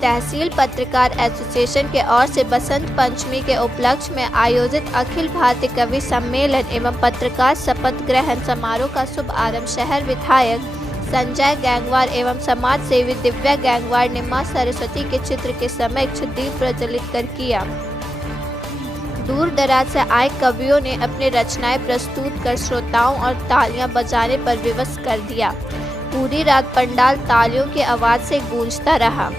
तहसील पत्रकार एसोसिएशन के ओर से बसंत पंचमी के उपलक्ष्य में आयोजित अखिल भारतीय कवि सम्मेलन एवं पत्रकार शपथ ग्रहण समारोह का शुभ आरंभ शहर विधायक संजय गैंगवार एवं समाज सेवी दिव्या गैंगवार ने मां सरस्वती के चित्र के समक्ष दीप प्रज्वलित कर किया। दूर दराज से आए कवियों ने अपनी रचनाएं प्रस्तुत कर श्रोताओं और तालियां बजाने पर विवश कर दिया। पूरी रात पंडाल तालियों की आवाज से गूंजता रहा।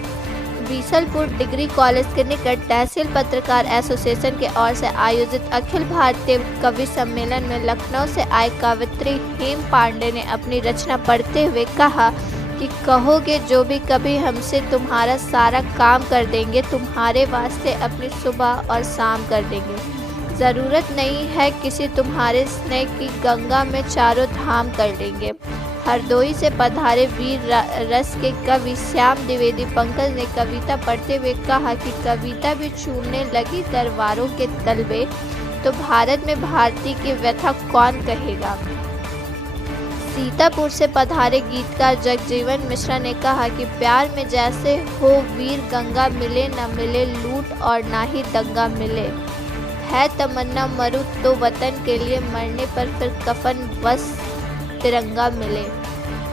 बीसलपुर डिग्री कॉलेज के निकट तहसील पत्रकार एसोसिएशन के ओर से आयोजित अखिल भारतीय कवि सम्मेलन में लखनऊ से आए कवयित्री हेम पांडे ने अपनी रचना पढ़ते हुए कहा कि कहोगे जो भी कभी हमसे तुम्हारा सारा काम कर देंगे, तुम्हारे वास्ते अपनी सुबह और शाम कर देंगे। ज़रूरत नहीं है किसी तुम्हारे स्नेह की, गंगा में चारों धाम कर देंगे। हरदोई से पधारे वीर रस के कवि श्याम द्विवेदी पंकज ने कविता पढ़ते हुए कहा कि कविता भी चूमने लगी दरबारों के तलबे, तो भारत में भारती की व्यथा कौन कहेगा। सीतापुर से पधारे गीतकार जगजीवन मिश्रा ने कहा कि प्यार में जैसे हो वीर गंगा, मिले न मिले लूट और ना ही दंगा मिले। है तमन्ना मरूं तो वतन के लिए, मरने पर फिर कफन बस तिरंगा मिले।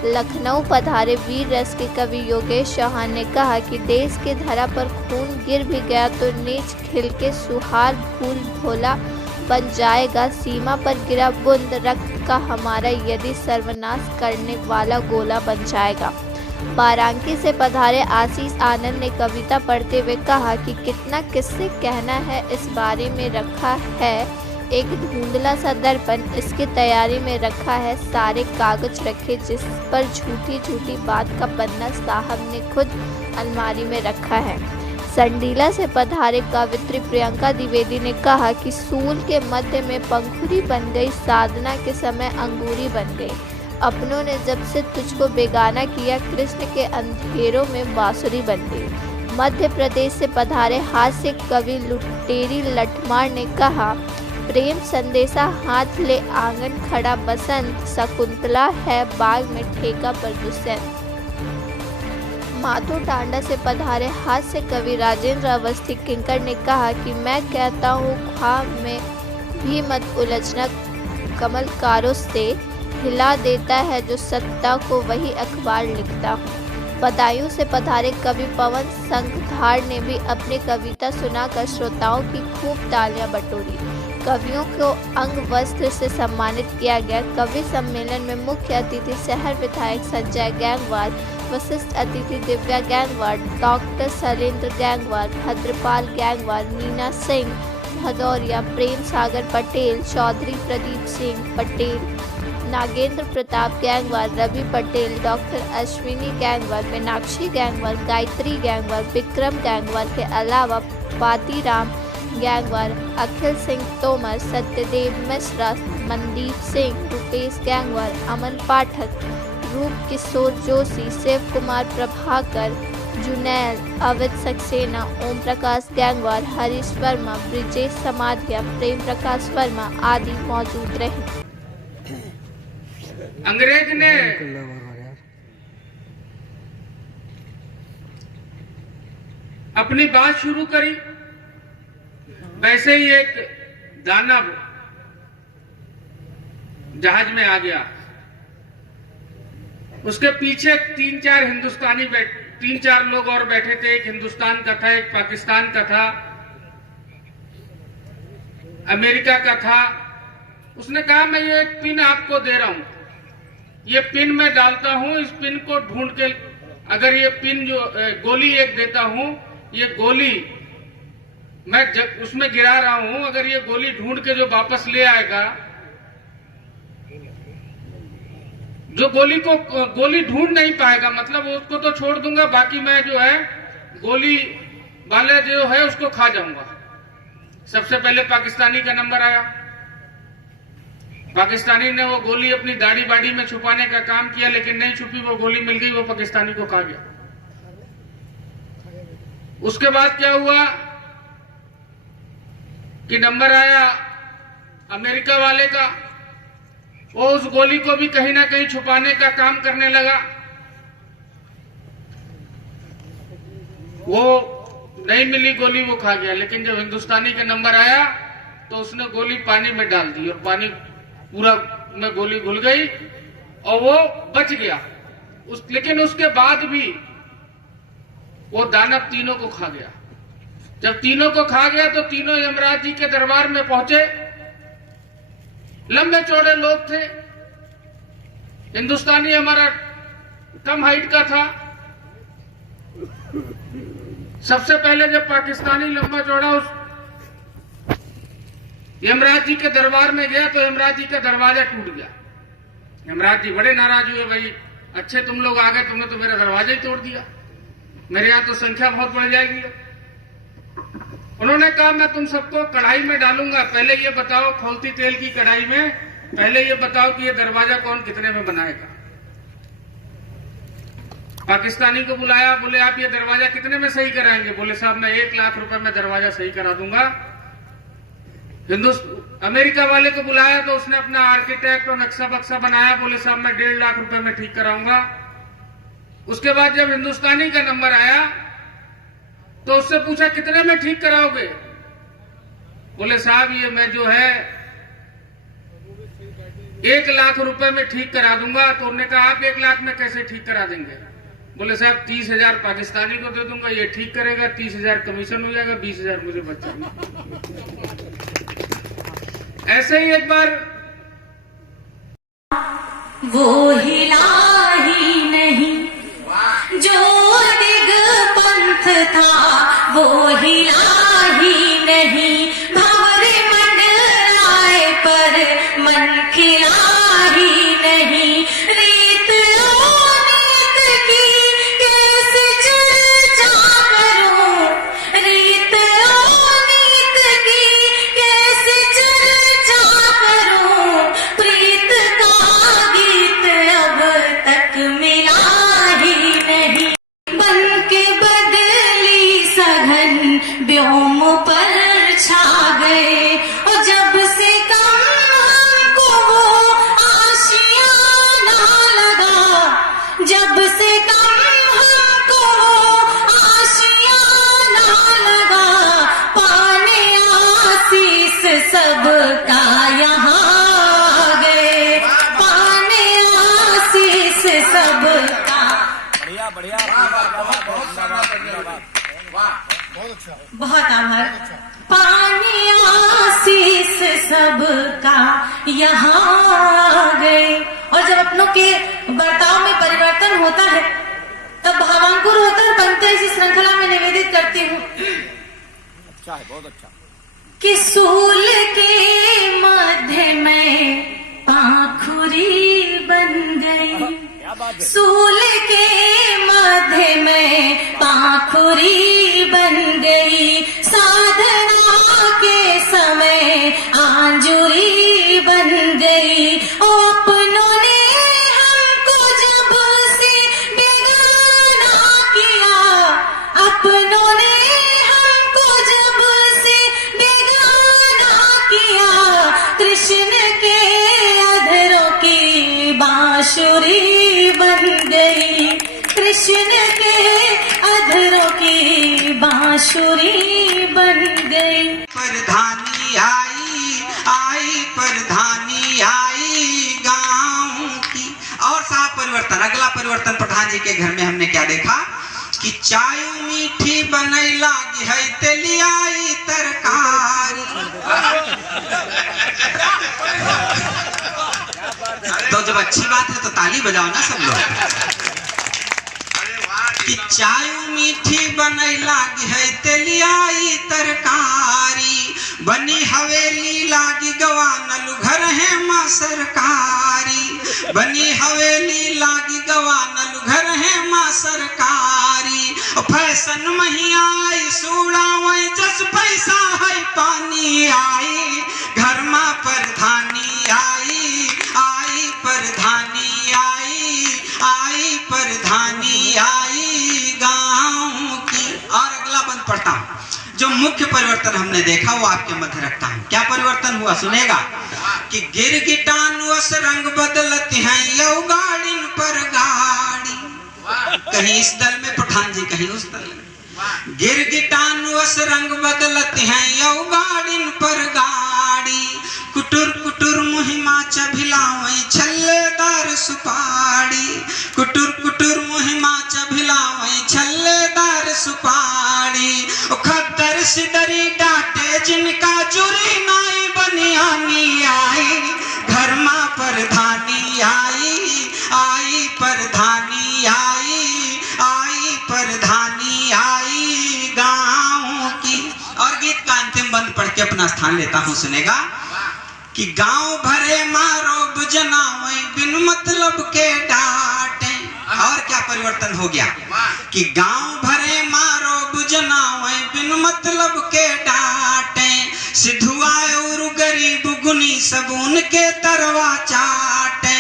लखनऊ पधारे वीर रस के कवि योगेश चौहान ने कहा कि देश के धरा पर खून गिर भी गया तो नीच खिल के सुहार फूल भोला बन जाएगा। सीमा पर गिरा बूंद रक्त का हमारा, यदि सर्वनाश करने वाला गोला बन जाएगा। बारांकी से पधारे आशीष आनंद ने कविता पढ़ते हुए कहा कि कितना किससे कहना है, इस बारे में रखा है एक धुंधला सा दर्पण, इसकी तैयारी में रखा है सारे कागज रखे, जिस पर झूठी झूठी बात का पन्ना साहब ने खुद अलमारी में रखा है। संडीला से पधारे कवयित्री प्रियंका द्विवेदी ने कहा कि सूल के मध्य में पंखुड़ी बन गई, साधना के समय अंगूरी बन गई। अपनों ने जब से तुझको बेगाना किया, कृष्ण के अंधेरों में बांसुरी बन गई। मध्य प्रदेश से पधारे हास्य कवि लुटेरी लठमार ने कहा प्रेम संदेशा हाथ ले आंगन खड़ा बसंत, शकुंतला है बाग में ठेका पर दुष्यंत। माधो टांडा से पधारे हास्य कवि राजेंद्र अवस्थी किंकर ने कहा कि मैं कहता हूँ ख्वाब में भी मत उलझना, कमलकारों से हिला देता है जो सत्ता को, वही अखबार लिखता हूँ। बदायूं से पधारे कवि पवन संघधार ने भी अपनी कविता सुनाकर श्रोताओं की खूब तालियां बटोरी। कवियों को अंग वस्त्र से सम्मानित किया गया। कवि सम्मेलन में मुख्य अतिथि शहर विधायक संजय गैंगवार, विशिष्ट अतिथि दिव्या गैंगवार, डॉक्टर शैलेंद्र गैंगवार, भद्रपाल गैंगवार, मीना सिंह भदौरिया, प्रेम सागर पटेल, चौधरी प्रदीप सिंह पटेल, नागेंद्र प्रताप गैंगवार, रवि पटेल, डॉक्टर अश्विनी गैंगवार, मीनाक्षी गैंगवार, गायत्री गैंगवार, विक्रम गैंगवार के अलावा पातीराम गैंगवार, अखिल सिंह तोमर, सत्यदेव मिश्रा, मनदीप सिंह, रुपेश गैंगवार, अमन पाठक, रूप किशोर जोशी, शिव कुमार प्रभाकर, जुनैद, अविद सक्सेना, ओम प्रकाश गैंगवार, हरीश वर्मा, ब्रिजेश समाधिया, प्रेम प्रकाश वर्मा आदि मौजूद रहे। अंग्रेज ने अपनी बात शुरू करी, वैसे ही एक दानव जहाज में आ गया। उसके पीछे तीन चार लोग और बैठे थे। एक हिंदुस्तान का था, एक पाकिस्तान का था, अमेरिका का था। उसने कहा मैं ये एक पिन आपको दे रहा हूं, ये पिन मैं डालता हूं, इस पिन को ढूंढ के, अगर ये पिन जो गोली एक देता हूं, ये गोली मैं उसमें गिरा रहा हूं, अगर ये गोली ढूंढ के जो वापस ले आएगा, जो गोली ढूंढ नहीं पाएगा, मतलब उसको तो छोड़ दूंगा, बाकी मैं जो है गोली वाले जो है उसको खा जाऊंगा। सबसे पहले पाकिस्तानी का नंबर आया। पाकिस्तानी ने वो गोली अपनी दाढ़ी बाड़ी में छुपाने का काम किया, लेकिन नहीं छुपी, वो गोली मिल गई, वो पाकिस्तानी को खा गया। उसके बाद क्या हुआ कि नंबर आया अमेरिका वाले का, वो उस गोली को भी कहीं ना कहीं छुपाने का काम करने लगा। वो नहीं मिली गोली, वो खा गया। लेकिन जब हिंदुस्तानी का नंबर आया तो उसने गोली पानी में डाल दी और पानी पूरा में गोली घुल गई और वो बच गया। लेकिन उसके बाद भी वो दानव तीनों को खा गया। जब तीनों को खा गया तो तीनों यमराज जी के दरबार में पहुंचे। लंबे चौड़े लोग थे। हिंदुस्तानी हमारा कम हाइट का था। सबसे पहले जब पाकिस्तानी लंबा चौड़ा उस यमराज जी के दरबार में गया तो यमराज जी का दरवाजा टूट गया। यमराज जी बड़े नाराज हुए, भाई अच्छे तुम लोग आ गए, तुमने तो मेरा दरवाजा ही तोड़ दिया, मेरे यहां तो संख्या बहुत बढ़ जाएगी। उन्होंने कहा मैं तुम सबको कढ़ाई में डालूंगा, पहले ये बताओ खौलती तेल की कढ़ाई में, पहले ये बताओ कि ये दरवाजा कौन कितने में बनाएगा। पाकिस्तानी को बुलाया, बोले आप ये दरवाजा कितने में सही कराएंगे? बोले साहब मैं 1 लाख रुपए में दरवाजा सही करा दूंगा। अमेरिका वाले को बुलाया तो उसने अपना आर्किटेक्ट और नक्शा बक्सा बनाया, बोले साहब मैं 1.5 लाख रुपए में ठीक कराऊंगा। उसके बाद जब हिंदुस्तानी का नंबर आया तो उससे पूछा कितने में ठीक कराओगे? बोले साहब ये मैं जो है 1 लाख रुपए में ठीक करा दूंगा। तो उन्होंने कहा आप 1 लाख में कैसे ठीक करा देंगे? बोले साहब 30,000 पाकिस्तानी को दे दूंगा, ये ठीक करेगा, 30,000 कमीशन हो जाएगा, 20,000 मुझे बच जाएगा। ऐसे ही एक बार वो हिला ही नहीं जो दिगपंथ था, वो हिला ही नहीं भंवरे मंडराए पर मन खिला ही नहीं। रीत नीत की कैसे चर्चा करूं, रीत नीत की कैसे चर्चा करूं, प्रीत का गीत अब तक मिला ही नहीं। बन के बदली सघन व्योम पर छा गए और जब से कम हमको वो आशियाना लगा, जब से कम हमको वो आशियाना लगा, पाने आशीष सबका यहाँ गए, पाने आशीष सबका। बढ़िया बहुत आभार। पानी आशीष सबका यहाँ गए। और जब अपनों के बर्ताव में परिवर्तन होता है तब भावांकुर होता है। पंक्ति इसी श्रृंखला में निवेदित करती हूँ। अच्छा है, बहुत अच्छा। कि सूल के मध्य में पाखुरी बन गई, सूल के मध्य में पाखुरी बन गई, साधना के समय आंजुरी बन गई। अपनों ने हमको जब से बेगाना किया, अपनों ने हमको जब से बेगाना किया, कृष्ण के अधरों की बांसुरी बन गई, कृष्ण के अधरों की बांसुरी बन गई। प्रधानी आई प्रधानी आई गाँव की। और साहब परिवर्तन, अगला परिवर्तन प्रधान जी के घर में हमने क्या देखा कि चाय मीठी बनई लागी है तेलियाई तरकारी। तो जब अच्छी बात है तो ताली बजाओ ना सब लोग। कि चाय मीठी बनई लागी है तेलियाई तरकारी, बनी हवेली लागी गवानलु घर है माँ सरकारी, बनी हवेली लागी गवानलु घर है माँ सरकारी। फैशन मही आई सुड़ावई जस पैसा है पानी आई, घर माँ प्रधानी आई प्रधानी आई प्रधानी आई गाँव की। और अगला बंद पढ़ता हूँ। जो मुख्य परिवर्तन हमने देखा वो आपके मध्य रखता हूँ। क्या परिवर्तन हुआ सुनेगा कि गिरगिटानुअस रंग बदलती हैं यौ गाड़िन पर गाड़ी। कहीं इस दल में पठान जी, कहीं उस दल में। गिरगिटानुअस रंग बदलत हैं यौ गाड़िन पर गाड़ी कुटुर कुटुर मुहिमा चभिलावई छल्लेदार सुपाड़ी कुटुर कुटुर मुहिमा चभिलावई छल्लेदार सुपाड़ी ओ खद्दर सिदरी डांटे जिनका जुरी नाई बनियानी आई घर मां परधानी आई परधानी आई परधानी आई गाँव की। और गीत का अंतिम बंद पढ़ के अपना स्थान लेता हूं, सुनेगा कि गांव भरे मारो बुजनावे बिन मतलब के डांटे। और क्या परिवर्तन हो गया कि गांव भरे मारो बुजनावे बिन मतलब के डांटे सिधुआए और गरीब गुनी सब उनके तरवा चाटे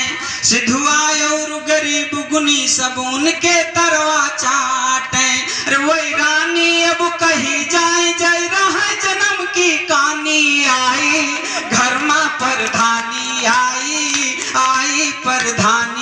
सिधुआए और गरीब गुनी सब उनके तरवा चाटे। अरे वही रानी अब कही जाए जाए रहा जन्म की कहानी आई घर मां परधानी आई परधानी